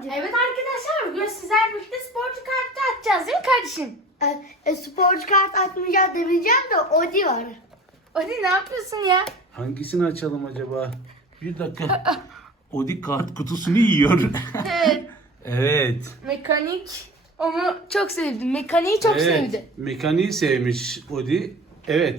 hadi. Evet arkadaşlar, bugün sizlerle birlikte sporcu kartı açacağız değil mi kardeşim? Sporcu kart açmayacağız demeyeceğim de Odi var. Odi ne yapıyorsun ya? Hangisini açalım acaba? Bir dakika. Odi kart kutusunu yiyor. Evet. Evet. Mekanik. Onu çok sevdim. Mekaniği çok sevdi. Mekaniği sevmiş Odi. Evet.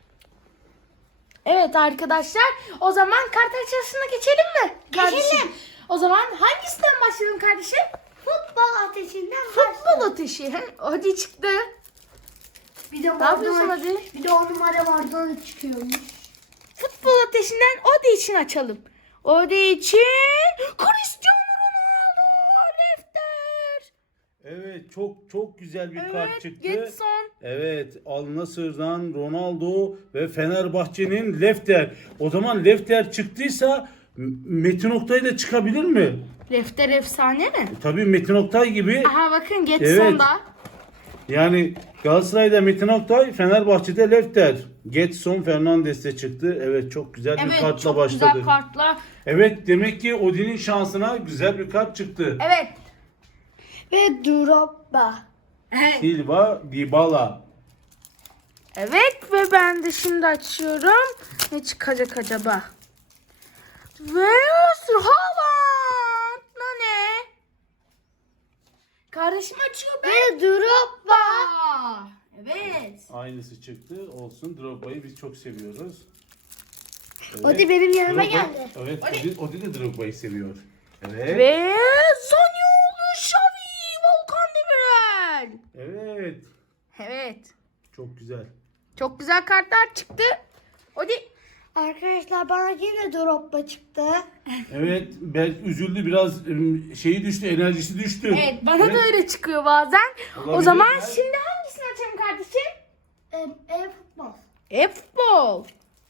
Evet arkadaşlar, o zaman kart açılışına geçelim mi? Kardeşim? Geçelim. O zaman hangisinden başlayalım kardeşim? Futbol ateşinden Futbol ateşi. Odi çıktı. Bir de Ne yapıyorsun hadi? Bir de 10 numara Maradona çıkıyormuş. Futbol ateşinden Odi için açalım. Odi için Cristiano Ronaldo Lefter. Evet, çok güzel bir kart Evet, çıktı. Getson. Evet, Al Nassr'dan Ronaldo ve Fenerbahçe'nin Lefter. O zaman Lefter çıktıysa Metin Oktay da çıkabilir mi? Lefter efsane mi? Tabii Metin Oktay gibi. Aha bakın Getson da. Yani Galatasaray'da Metin Oktay, Fenerbahçe'de Lefter. Getson Fernandes de çıktı. Evet, çok güzel bir Evet, kartla çok başladı. güzel kartlar. Evet, demek ki Odi'nin şansına güzel bir kart çıktı. Evet. Ve Drogba. Silva, Dybala. Evet ve ben de şimdi açıyorum. Ne çıkacak acaba? Ve Haaland. Ne? Kardeşim açıyor ben. Ve Drogba. Evet. Aynısı çıktı. Olsun. Drogba'yı biz çok seviyoruz. Evet. Odi benim yanıma Drogba- geldi. Evet, Odi de Drogba'yı seviyor. Evet. Ve Zaniolo, Xavi, Volkan Demirel. Evet. Evet. Çok güzel. Çok güzel kartlar çıktı. Hadi. Arkadaşlar bana yine Drogba çıktı. Evet, Berk üzüldü biraz, şeyi düştü, enerjisi düştü. Evet, bana da öyle çıkıyor bazen. O Olabilir. zaman şimdi hangisini açalım kardeşim? Futbol. Futbol.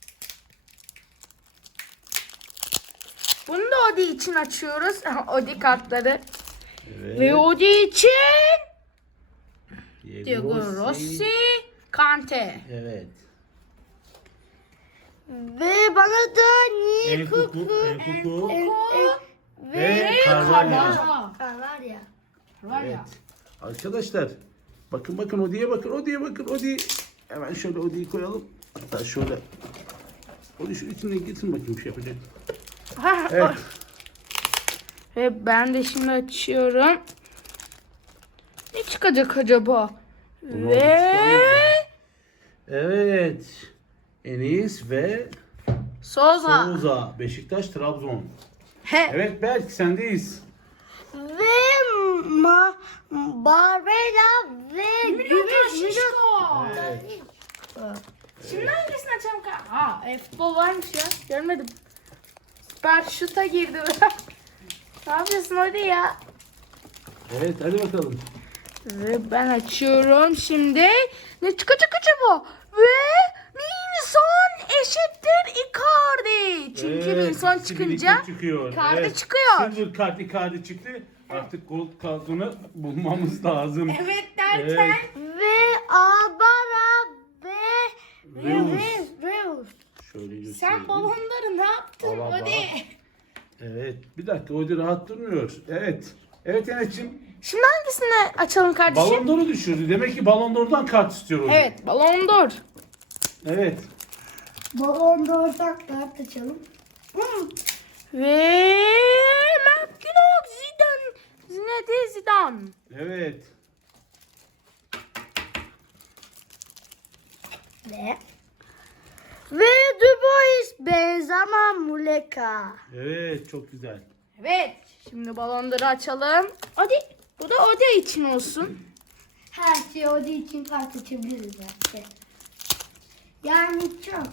Bunu da Odi için açıyoruz. Odi kartları. Evet. Ve Odi için Diego Diego Rossi, Kante. Evet. Ve bana da Enkuku, Enkuku ve Carvalho. var ya. Var Evet. ya. Arkadaşlar, bakın Odi'ye bakın. Odi. Hemen şöyle Odi'yi koyalım. Hatta şöyle. Odi şu içine gitsin bakayım şey yapacak. Evet. Ve ben de şimdi açıyorum. Ne çıkacak acaba? Ve Evet. Enis ve Souza. Souza. Beşiktaş, Trabzon. He. Evet Berk, sendeyiz. Ve Barbella ve Gümüş Evet. Şimdi hangisini açalım? Futbol varmış ya. Görmedim. Süper şuta girdi. Ne yapıyorsun orada ya? Evet, hadi bakalım. Ve ben açıyorum şimdi. Ne çıkacak acaba? Ve Minson eşittir Icardi. Çünkü Evet, Minson ikisi çıkınca birlikte çıkıyor. Icardi çıkıyor. Silver kart Icardi çıktı. Artık gold kartını bulmamız lazım. Evet derken. ve Albara ve Reus. Reus. Şöyle göstereyim. Sen balonları ne yaptın? Alaba. Hadi. Evet, bir dakika, Odi rahat durmuyor. Evet. Evet Enes'ciğim. Şimdi hangisini açalım kardeşim? Ballon d'Or'u düşürdü. Demek ki Ballon d'Or'dan kart istiyor Odi. Evet, Ballon d'Or. Evet. Balon d'Or'dan kart açalım. Ve Marquinhos, Zidane. Zinedine Zidane. Evet. Ve Dubois Benzema Muleka. Evet, çok güzel. Evet, şimdi Ballon d'Or'u açalım. Hadi, bu da Ode için olsun. Her şey Odi için kart açabiliriz belki. Yani çok.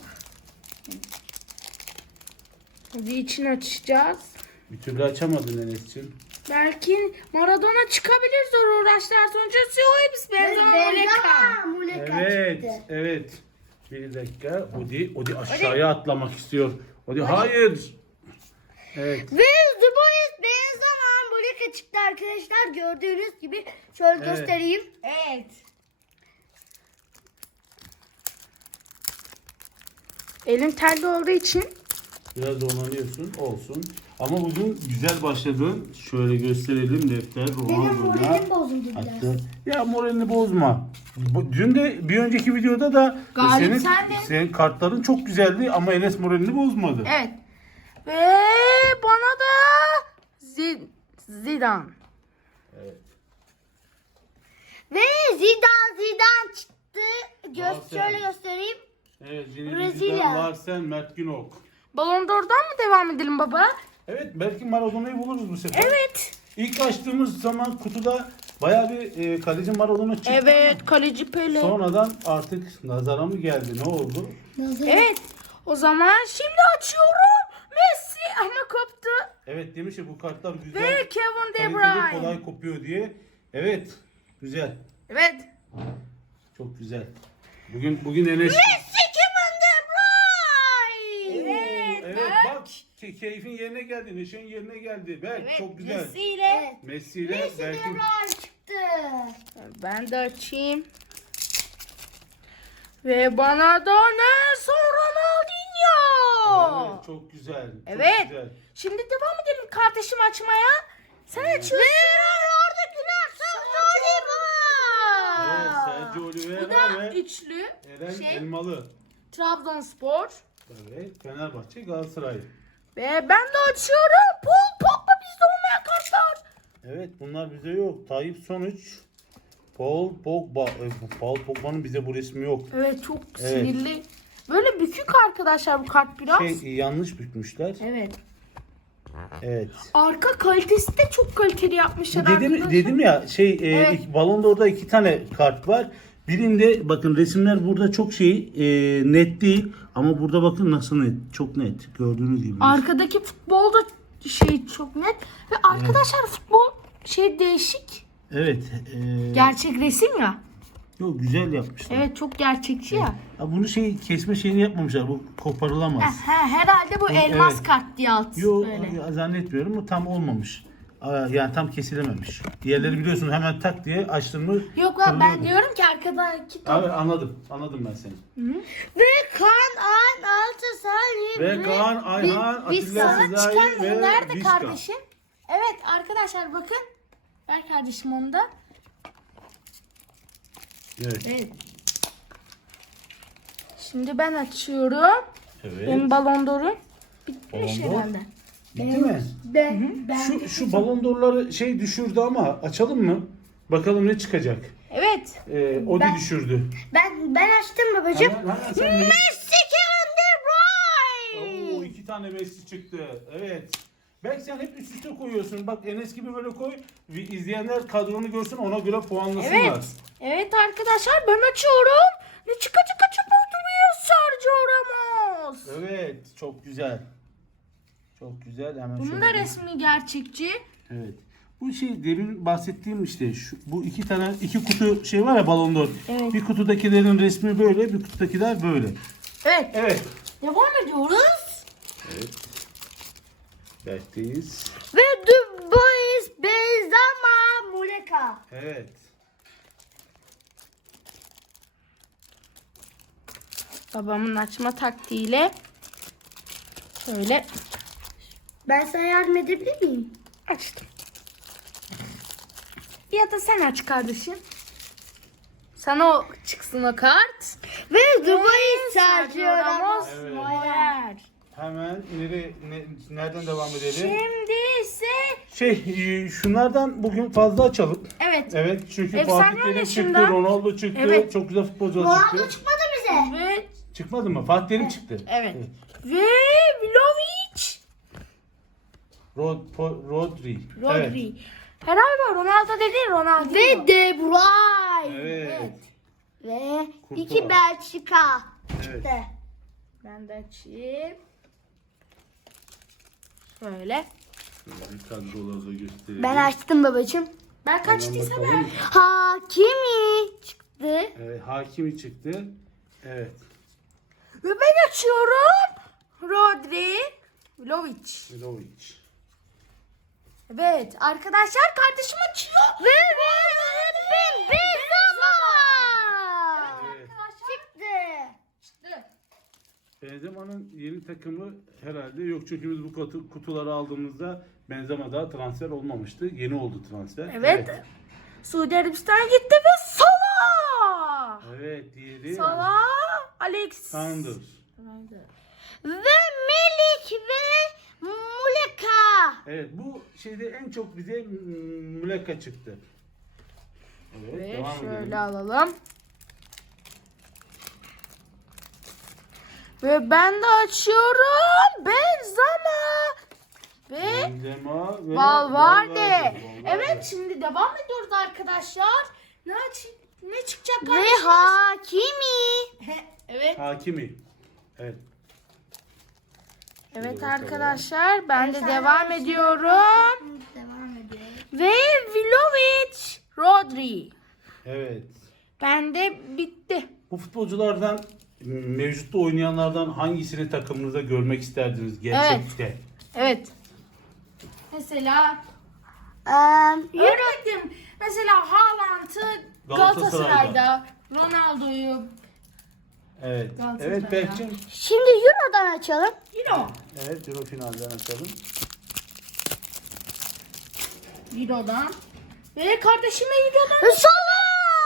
Ode için açacağız. Bir türlü açamadın Enes'ciğim. Belki Maradona çıkabilir zor uğraşlar sonucu. Hepsi Benzema Muleka. Muleka Evet, çıktı. evet. Bir dakika. Odi aşağıya atlamak istiyor. Odi hayır. Evet. Ve Dubois Benzema Muleka çıktı arkadaşlar. Gördüğünüz gibi şöyle Evet. göstereyim. Evet. Elim terli olduğu için Biraz zorlanıyorsun. Olsun. Ama bugün güzel başladın. Şöyle gösterelim defter. Benim moralim bozuldu biraz. Hatta, ya moralini bozma. Dün de bir önceki videoda da Galip senin kartların çok güzeldi ama Enes moralini bozmadı. Evet. Ve bana da Zidane. Evet. Ve Zidane çıktı. Larsen. Şöyle göstereyim. Evet, Brezilya. Zidane, Larsen, Mert Günok. Ballon d'Or'dan mı devam edelim baba? Evet, belki Maradona'yı buluruz bu sefer. Evet. İlk açtığımız zaman kutuda bayağı bir kaleci Maradona çıktı. Evet, kaleci Pele. Sonradan artık nazara mı geldi? Ne oldu? Evet. O zaman şimdi açıyorum. Messi ama koptu. Evet demiş ya bu kartlar güzel. Ve Kevin De kaliteli, Bruyne. kolay kopuyor diye. Evet. Güzel. Evet. Çok güzel. Bugün Enes. Messi Kevin De Bruyne. Oo, Evet. evet bak keyfin yerine geldi. Neşen yerine geldi. Berk Evet, çok güzel. Messi ile. Messi ile Messi de Berk'in. Bruyne çıktı. Ben de açayım. Ve bana da Nelson Ronaldinho. Evet çok güzel. Çok Evet. güzel. Şimdi devam edelim kardeşim açmaya. Sen açıyorsun. Evet Sergio Bu Oliveira da ve üçlü. Eren şey. Elmalı. Trabzonspor. Evet Fenerbahçe Galatasaray. Ve ben de açıyorum. Paul Pogba bizde olmayan kartlar. Evet bunlar bize yok. Tayyip Sonuç. Paul Pogba. Paul Pogba'nın bize bu resmi yok. Evet çok Evet. sinirli. Böyle bükük arkadaşlar bu kart biraz. Yanlış bükmüşler. Evet. Evet. Arka kalitesi de çok kaliteli yapmışlar arkadaşlar. Dedim ya Evet. Ballon d'Or'da 2 tane kart var. Birinde bakın resimler burada çok net değil ama burada bakın nasıl net. Çok net. Gördüğünüz gibi. Arkadaki futbol da çok net. Ve arkadaşlar futbol değişik. Evet. Gerçek resim ya. Yok güzel yapmışlar. Evet çok gerçekçi ya. Ya bunu kesme şeyini yapmamışlar. Bu koparılamaz. Herhalde bu elmas Evet. kart diye alt Yok böyle. zannetmiyorum. Bu tam olmamış. Yani tam kesilememiş. Diğerleri biliyorsun hemen tak diye açtın mı Yok ben kırılıyordu. diyorum ki arkadaki Abi anladım ben seni. Ve Kaan Altısarı Ve Kaan Ayhan, Atilla sana Sezai çıkan ve nerede Vişka. kardeşim? Evet arkadaşlar bakın. Ver kardeşim onu da. Evet. Evet. Şimdi ben açıyorum. Evet. Benim Ballon d'Or'um bitmiş Ballon d'Or. herhalde. Bitti mi? Ben Şu Ballon d'Or'ları düşürdü ama açalım mı? Bakalım ne çıkacak. Evet. Odi Ben- düşürdü. ben açtım babacığım. Hemen sen de- Messi Kevin De Bruyne. Oo, 2 tane Messi çıktı. Evet. Belki sen hep üst üste koyuyorsun. Bak Enes gibi böyle koy. İzleyenler kadronu görsün ona göre puanlasınlar. Evet. Evet arkadaşlar ben açıyorum. Ne çıkacak oturmuyor Sergio Ramos. Evet. Çok güzel. Çok güzel. Hemen Bunun şöyle da bir- resmi gerçekçi. Evet. Bu demin bahsettiğim bu iki kutu var ya Ballon d'Or. Evet. Bir kutudakilerin resmi böyle, bir kutudakiler böyle. Evet. Evet. Devam ediyoruz. Evet. Bekleyiz. Ve Dubois Benzema Muleka. Evet. Babamın açma taktiğiyle şöyle Ben sana yardım edebilir miyim? açtım. Ya da sen aç kardeşim. Sana o çıksın o kart. Ve Dubois Sergio Ramos. Evet. Neuer. Hemen nereden devam edelim? Şimdi ise Şunlardan bugün fazla açalım. evet. Evet çünkü Efsane Fatih Terim çıktı, oynayışından. Ronaldo çıktı. Evet. Çok güzel futbolcular Ronaldo çıktı. çıkmadı bize. Evet. Çıkmadı mı? Fatih Terim çıktı. Evet. Ve Vlahovic. Rodri. Evet. Rodri. Herhalde Ronaldo dedi Ronaldo. Ve De Bruyne. Evet. Ve Kurtuğa. 2 Belçika Evet. çıktı. Ben de açayım. Şöyle. Bir kadroları da gösterelim. Ben açtım babacığım. Ben Hemen kaçtıysa bakalım. ben. Hakimi çıktı. Evet, Hakimi çıktı. Evet. Ve ben açıyorum. Rodri. Vlahovic. Milovic. Evet arkadaşlar kardeşim açıyor. Ve Benzema Evet. çıktı. Çıktı. Benzema'nın yeni takımı herhalde yok, çünkü biz bu kutuları aldığımızda Benzema daha transfer olmamıştı. Yeni oldu transfer. Evet. Suudi Arabistan'a gitti ve Salah. Evet, diğeri Salah, Alex. Sanders. Ve Melik ve Muleka. Evet, bu şeyde en çok bize Muleka çıktı. Evet, Ve devam şöyle edelim. alalım. Ve ben de açıyorum. Benzema. Ve Benzema ve Valverde. Evet, şimdi devam ediyoruz arkadaşlar. Ne çıkacak Ve kardeşimiz? Hakimi. Evet. Hakimi. Evet. Evet bakalım. arkadaşlar, ben de devam ediyorum. Devam ediyor. Ve Vlahovic, Rodri. Evet. Ben de bitti. Bu futbolculardan, mevcutta oynayanlardan hangisini takımınızda görmek isterdiniz gerçekte? Evet. Mesela örnektim. Mesela Haaland'ı Galatasaray'da, Ronaldo'yu Evet. Galatasaray'da. Evet Berk'cim. Şimdi Euro'dan açalım. Euro. Evet, Euro finalden açalım. Euro'dan. Ve kardeşime Euro'dan. Salah.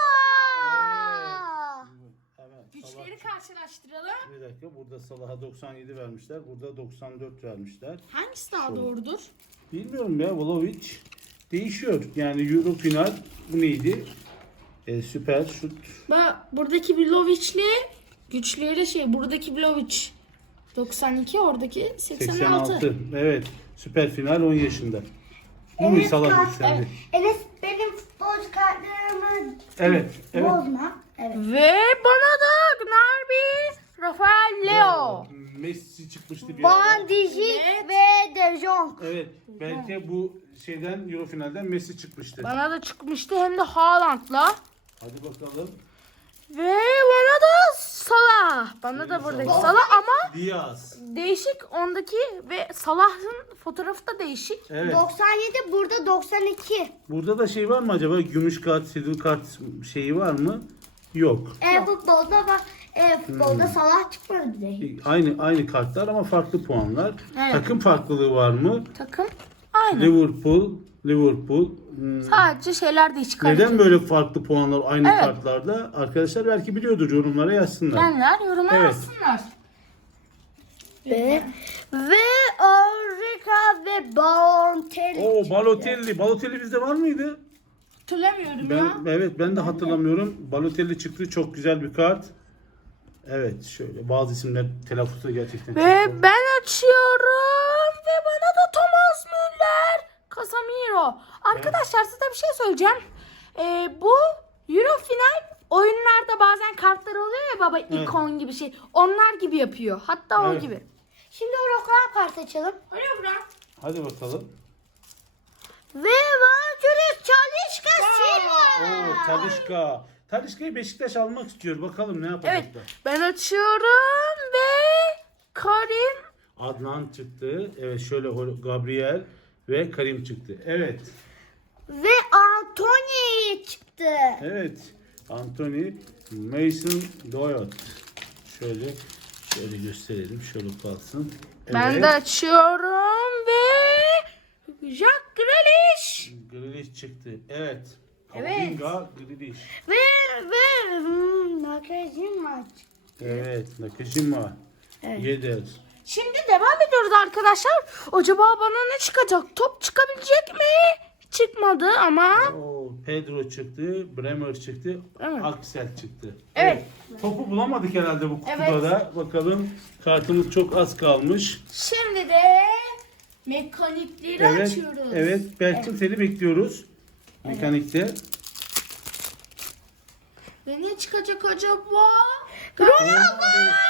Evet. Güçleri karşılaştıralım. Bir dakika, burada Salah'a 97 vermişler. Burada 94 vermişler. Hangisi daha doğrudur? Bilmiyorum ya, Vlahovic değişiyor. Yani Euro final bu neydi? Süper şut. Buradaki Vlahovic'le güçleri buradaki Vlahovic 92, oradaki 86. Evet. Süper final 10 yaşında. Bu mu Salah yükseldi? Enes benim futbolcu kartlarımı Evet. Evet. bozma. Evet. Ve bana da Gnabry, Rafael Leo. Messi çıkmıştı bir ara. Van Dijk Evet. ve De Jong. Evet. Belki bu şeyden, Euro finalden Messi çıkmıştı. Bana da çıkmıştı, hem de Haaland'la. Hadi bakalım. Ve bana da Salah. Bana da buradaki Salah. Salah ama Diaz. değişik ondaki ve Salah'ın fotoğrafı da değişik. Evet. 97 burada 92. Burada da şey var mı acaba? Gümüş kart, silver kart şeyi var mı? Yok. Futbolda var. Futbolda Salah çıkmadı bize. Aynı kartlar ama farklı puanlar. Evet. Takım farklılığı var mı? Takım aynı. Liverpool. Sadece şeyler değişik. Neden böyle farklı puanlar aynı Evet. kartlarda? Arkadaşlar belki biliyordur, yorumlara yazsınlar. Bilenler yoruma Evet. yazsınlar. Ve Ulrika ve Balotelli. Oo, Balotelli bizde var mıydı? Hatırlamıyorum ya. Ben de hatırlamıyorum. Balotelli çıktı, çok güzel bir kart. Evet, şöyle bazı isimler telaffuzu gerçekten çok zor. Ve ben açıyorum ve bana da Thomas Müller, Casemiro. Arkadaşlar size bir şey söyleyeceğim. Bu Euro final oyunlarda bazen kartlar oluyor ya baba, ikon gibi şey. Onlar gibi yapıyor. Hatta o Evet. gibi. Şimdi Uruklar kart açalım. Öyle bırak. Hadi bakalım. Ve Vangelis Çalışka Silva. Oo, Talisca'yı Beşiktaş almak istiyor. Bakalım ne Evet. yapacaklar. Ben açıyorum ve Karim. Adnan çıktı. Evet, şöyle Gabriel ve Karim çıktı. Evet. Ve Anthony çıktı. Evet. Anthony, Mason Doyot. Şöyle gösterelim. Şöyle kalsın. Evet. Ben de açıyorum ve Jack Grealish. Grealish çıktı. Evet. Evet. Kamavinga, Grealish. Ve Nakajima çıktı. Evet. Nakajima. Yedder. Şimdi devam ediyoruz arkadaşlar. Acaba bana ne çıkacak? Top çıkabilecek mi? Çıkmadı ama. Oo, Pedro çıktı. Bremer çıktı. Evet. Axel çıktı. Evet. Topu bulamadık herhalde bu kutuda Evet. da. Bakalım, kartımız çok az kalmış. Şimdi de mekanikleri Evet. açıyoruz. Evet. Berk'cim seni bekliyoruz. Mekanikte. Ve ne çıkacak acaba? Ronaldo.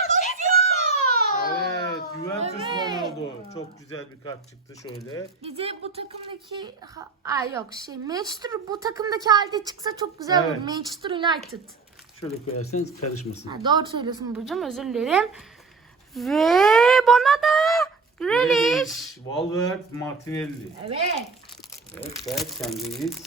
Evet. Juventus Evet. Ronaldo. Çok güzel bir kart çıktı şöyle. Bize bu takımdaki Manchester bu takımdaki halde çıksa çok güzel olur. Evet. Manchester United. Şöyle koyarsanız karışmasın. Doğru söylüyorsun Burcu'm, özür dilerim. Ve bana da Grealish. Valverde, Martinelli. Evet. Evet, Berk sendeyiz.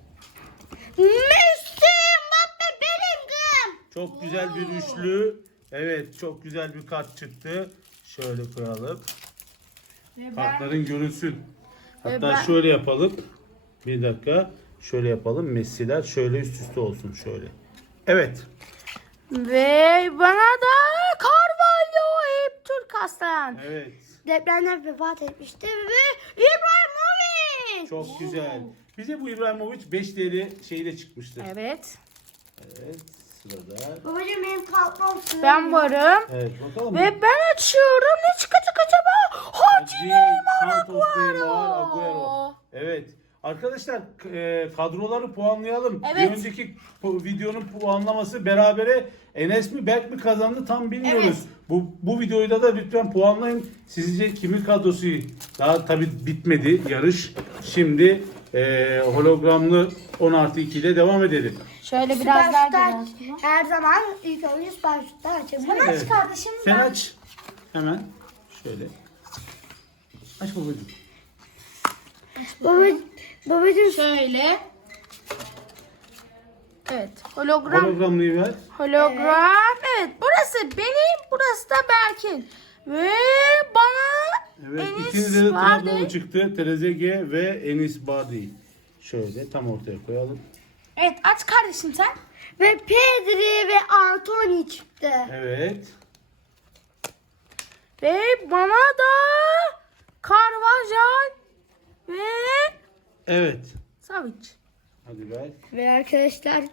Messi, Mbappe, Bellingham. Çok güzel bir üçlü. Evet, çok güzel bir kart çıktı. Şöyle koyalım. Ve ben, Kartların görünsün. Hatta ben- şöyle yapalım. Bir dakika. Şöyle yapalım. Messi'ler şöyle üst üste olsun şöyle. Evet. ve bana da Carvalho hep Türk aslan. Evet. Depremden vefat etmişti ve İbrahimovic. Çok güzel. Bize bu İbrahimovic 5 TL şeyle çıkmıştı. Evet. Evet. Sırada. Babacığım benim kalkmam sığmıyor. Ben varım. Evet, bakalım. Ve ben açıyorum. Ne çıkacak acaba? Hacı Santos Neymar, Agüero. Evet. Arkadaşlar kadroları puanlayalım. Evet. Bir önceki videonun puanlaması berabere Enes mi Berk mi kazandı tam bilmiyoruz. Evet. Bu videoyu da lütfen puanlayın. Sizce kimin kadrosu iyi? Daha tabi bitmedi yarış. Şimdi hologramlı 10+2 ile devam edelim. Şöyle biraz daha Süperstar girelim. her zaman ilk önce süperstar açabilir. Sen aç Evet. kardeşim. Sen ben- aç. Hemen. Şöyle. Aç babacığım. Babacığım Şöyle. Evet. Hologram. Hologramlıyı ver. Hologram. Evet. Burası benim. Burası da Berk'in. Ve bana Evet, Enis ikinize de Trabzonlu vardı. çıktı. Trezeguet ve Enis Bardi. Şöyle tam ortaya koyalım. Evet, aç kardeşim sen. ve Pedri ve Anthony çıktı. Evet. Ve bana da Carvajal ve Evet. Savic. Hadi ver. Ve arkadaşlar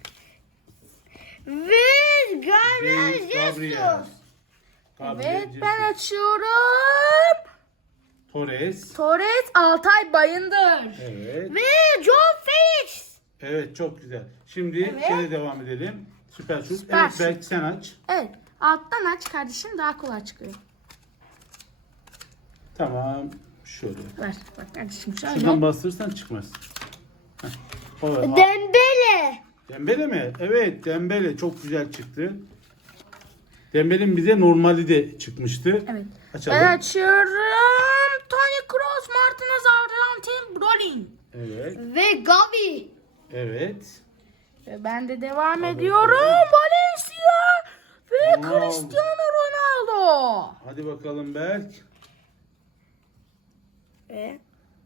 ve Gabriel James Gabriel. Jesus. Gabriel Evet, Jesus. ben açıyorum. Torres. Torres Altay Bayındır. Evet. Ve John Felix. Evet, çok güzel. Şimdi Evet. şöyle devam edelim. Süper şut. Süper Evet, şut. belki sen aç. Evet, alttan aç kardeşim daha kolay çıkıyor. Tamam. Şöyle. Ver, bak kardeşim şöyle. Şuradan bastırırsan çıkmaz. Heh. O- Dembele. Dembele mi? Evet, Dembele çok güzel çıktı. Dembele'nin bize normali de çıkmıştı. Evet. Açalım. Ben açıyorum. Toni Kroos, Martinez, Arjantin, Brolin. Evet. Ve Gavi. Evet. Ve ben de devam ediyorum. Valencia ve Ronaldo. Cristiano Ronaldo. Hadi bakalım Berk. Ve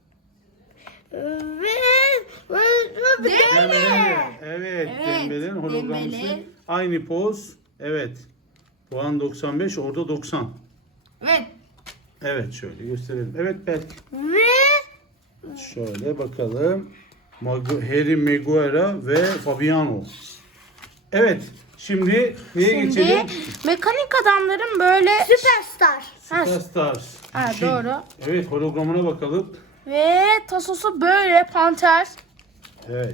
Dembele. Evet, Evet, Dembele'nin hologramlısı. Dembele. Aynı poz. Evet. Puan 95, orada 90. Evet. Evet, şöyle gösterelim. Evet Berk. Ve Şöyle bakalım. Harry Maguire ve Fabiano. Evet. Şimdi neye Şimdi geçelim? mekanik adamların böyle Süperstar. Superstars. Ha, İki. doğru. Evet, hologramına bakalım. ve tasosu böyle panter. Evet.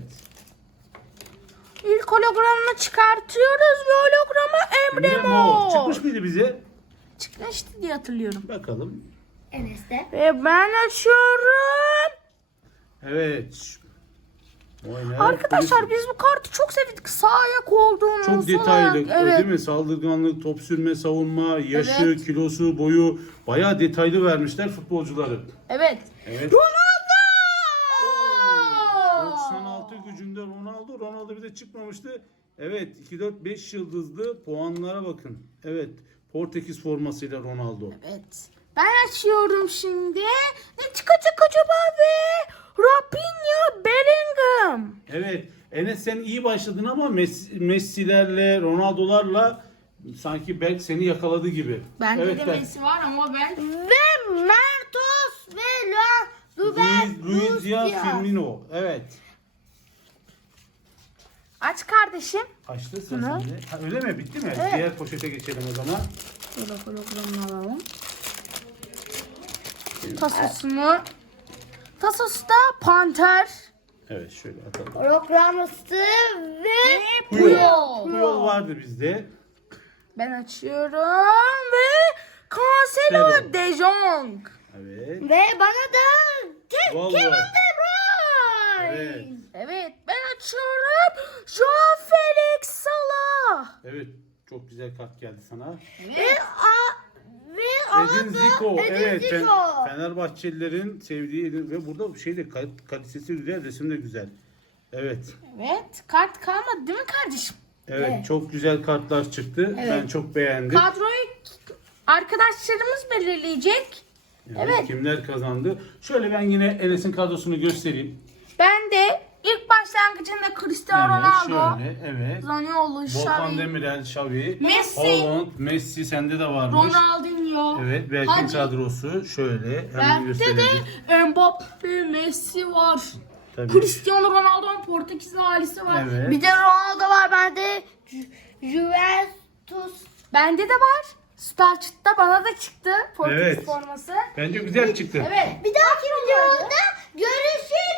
İlk hologramını çıkartıyoruz ve hologramı Emre Mor. Çıkmış mıydı bize? Çıkmıştı diye hatırlıyorum. Bakalım. Enes'te. Ve ben açıyorum. Evet. Oynar. Arkadaşlar biz bu kartı çok sevdik. Sağ ayak olduğunu. Çok sol detaylı, ayak, evet. değil mi? Saldırganlık, top sürme, savunma, yaşı, Evet. kilosu, boyu bayağı detaylı vermişler futbolcuları. Evet. Evet. Ronaldo! 96 gücünde Ronaldo. Ronaldo bir de çıkmamıştı. Evet, 2-4-5 yıldızlı puanlara bakın. Evet, Portekiz formasıyla Ronaldo. Evet. Ben açıyorum şimdi. Ne çıkacak acaba ve Raphinha Bellingham. Evet, Enes sen iyi başladın ama Messi'lerle, Ronaldo'larla sanki Berk seni yakaladı gibi. Bende evet, de Berk. Messi var ama ben... Ve Mertos ve Luis Diaz Firmino. Evet. Aç kardeşim. Açtı Hı. sırasında. Ha, öyle mi? Bitti mi? Evet. Diğer poşete geçelim o zaman. Şöyle hologramını alalım. Tasosunu. Tasosu da panter. Evet, şöyle atalım. Hologramlısı ve Puyol. Puyol vardı bizde. Ben açıyorum ve Cancelo Cancelo. De Jong. Evet. ve bana da Vallahi. Kevin De Bruyne. Evet. Evet ben açıyorum. Joao Felix Salah. Evet. Çok güzel kart geldi sana. Ve Edin Zico. Edin Evet. Zico. Fenerbahçelilerin sevdiği ve burada şey de kalitesi güzel, resim de güzel. Evet. Evet kart kalmadı değil mi kardeşim? Evet, Evet. çok güzel kartlar çıktı. Evet. Ben çok beğendim. Kadroyu arkadaşlarımız belirleyecek. Evet. Kimler kazandı? Şöyle ben yine Enes'in kadrosunu göstereyim. Ben de ilk başlangıcında Cristiano Ronaldo, Şöyle, evet. Zaniolo, Volkan Xavi, Demirel, Xavi, Messi, Haaland, Messi sende de varmış. Ronaldinho, Evet, Berk'in Hacı. kadrosu şöyle. Hemen Berk'te gösterelim. de Mbappe, Messi var. Tabii. Cristiano Ronaldo'nun Portekizli ailesi var. Evet. Bir de Ronaldo var. Bende Juventus. Bende de var. Süper Çıt'ta bana da çıktı Portekiz Evet. forması. Bence güzel çıktı. Evet. Bir dahaki videoda görüşürüz.